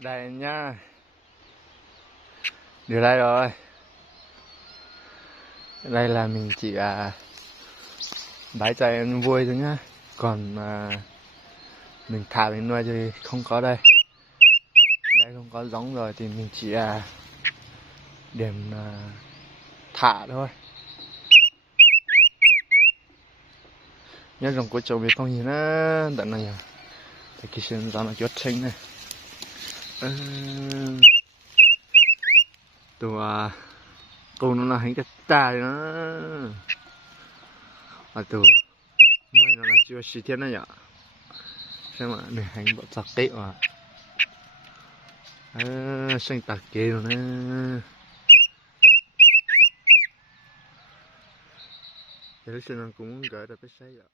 Đây nhá. Được đây rồi. Đây là mình chỉ bãi chạy ăn vui thôi nhá. Còn mình thả mình nuôi thì không có đây. Đây không có giống rồi thì mình chỉ điểm thả thôi. Nhớ rồng của châu Việt không nhìn nó tận này nhỉ. Thì cái chân ra nó chốt xinh này. Tụi con nó là hành cái ta nó tụi mấy nó là chưa xí thiên này nhở. Xem mà này hành bộ chặt tệ mà xanh tạc kê rồi nè. Thế nên cũng gửi được cái xe vậy.